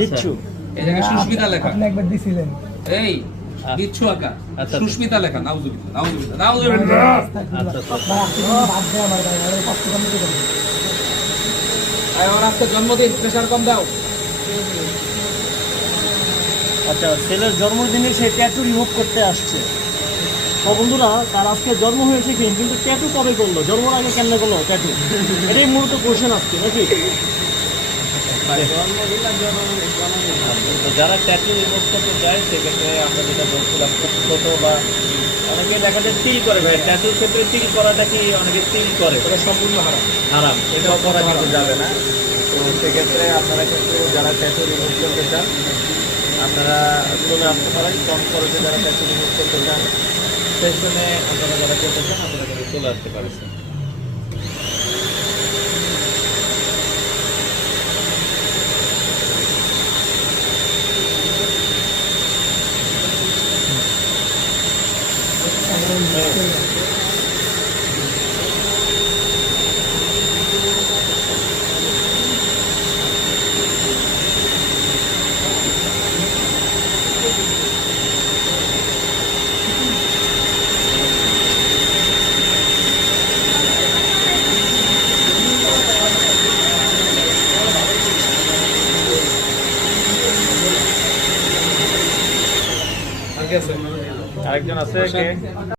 বিচ্ছু এই জায়গায় সুস্মিতা লেখা। আপনি একবার দিছিলেন। এই বিচ্ছু আঁকা, আচ্ছা। সুস্মিতা লেখা। নাউজুবিল্লাহ, নাউজুবিল্লাহ, নাউজুবিল্লাহ। আচ্ছা আচ্ছা ভাই আপনি কিন্তু বাদ দেয় আমার ভাই, আমার কষ্ট কম দিতে পারেন। আর ওর আজকে জন্মদিন, প্রেশার কম দাও। আচ্ছা, ছেলের জন্মদিনে সে ট্যাটু রিমুভ করতে আসছে। তো বন্ধুরা, তার আজকে জন্ম হয়েছে কিন্তু ট্যাটু কবে করলো, জন্মের আগে কেমনে করলো ট্যাটু, এটাই মূলত কোশ্চেন আজকে নাকি। তো যারা ট্যাটু রিমুভ করতে যায় সেক্ষেত্রে আমরা যেটা বলছিলাম, খুব ছোট বা অনেকে দেখা যায় তিল করে। ভাই ট্যাটুর ক্ষেত্রে তিল করাটা কি অনেকে তিল করে? এটা সম্পূর্ণ হারাম। হারাম, এটাও করা কিন্তু যাবে না। তো সেক্ষেত্রে আপনারা কিন্তু যারা ট্যাটু রিমুভ করতে চান আপনারা চলে আসতে পারেন। কম খরচে যারা ট্যাটু রিমুভ করতে চান, সেশনে আপনারা যারা করতে চান আপনারা কিন্তু চলে আসতে পারেন। আগে আছে। আরেকজন আছে কে?